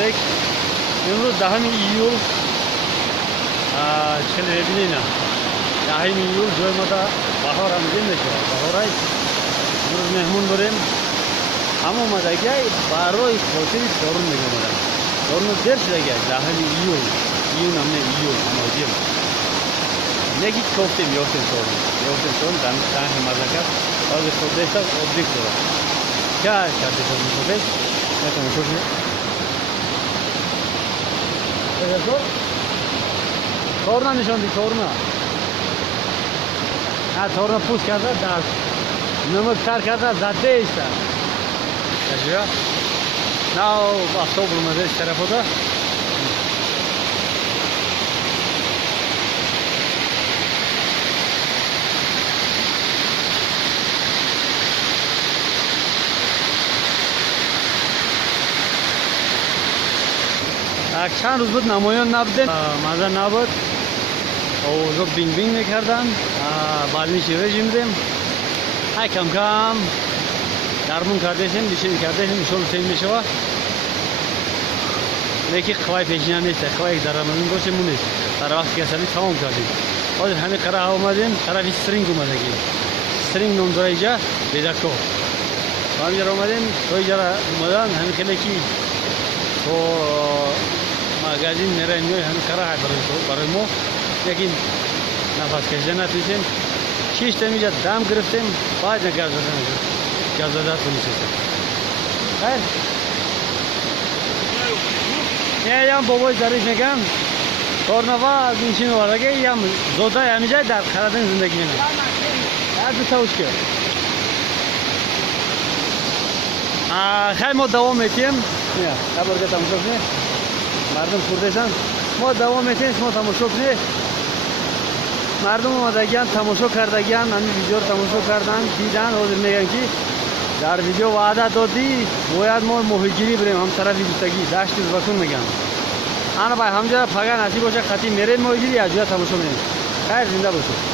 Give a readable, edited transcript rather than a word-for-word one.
алейк. Имрӯз 10 июл 40 10 июл ҷои мода баҳор рамзин мешавад. Баҳорай имрӯз меҳмон дорем. Ҳама омадагиай барои хотири Торун меомаданд. Торун дер шудагиай 10 июл. Июн ам не июл амодим. Неги кофтем ёфтем Торун. Ёфтем Торун танҳи мазакат. Ҳозир хотеса оддик дорад. Ча кардесад мехотес? Метамошо шуд. Торна нишонди Торна. Торна пуст карда дар намак тар карда задде иста. Кажа. Нау автобус омаде тарафода. چند روز بود نمایان نبودن مزه نبود اوضاع بینگ بینگ میکردن بالنیش رژیم دیم کم کم درمون کردیم دیشه کردیم شل سیم میشود لیکن خواه پیشنه نیست خواه یک در رمضان باشه مون نیست در وقت که اصلی تمام کردیم حاضر همه قرار آمدیم طرف استرینگ اومدگیم استرینگ نمداره اینجا بیدکو همینجا آمدیم تو اینجا اومدن همین کلیکی تو مغازین میره میای همین کارا برای ما لیکن نفس کشیدن نتونیم شش تا میجا دم گرفتیم بعد گاز دادن میشه خیر یام بابای داریش میگم کارنوا از این چی میوارگه یام زودا همیشه در خردن زندگی میکنه هر دو تاوش که خیلی ما دوام میتیم یا خبر که تماشا کنید مردم کردستان ما دوام میتیم ما تماشا کنید مردم اومدگیان تماشا کردگیان همین ویدیو رو تماشا کردن دیدن حاضر میگن که در ویدیو وعده دادی باید ما ماهیگیری بریم هم طرف دوستگی دشت زبکون میگن انا باید همجا پگاه نصیب باشه خطی میریم ماهیگیری یا جا تماشا میریم خیر زنده باشید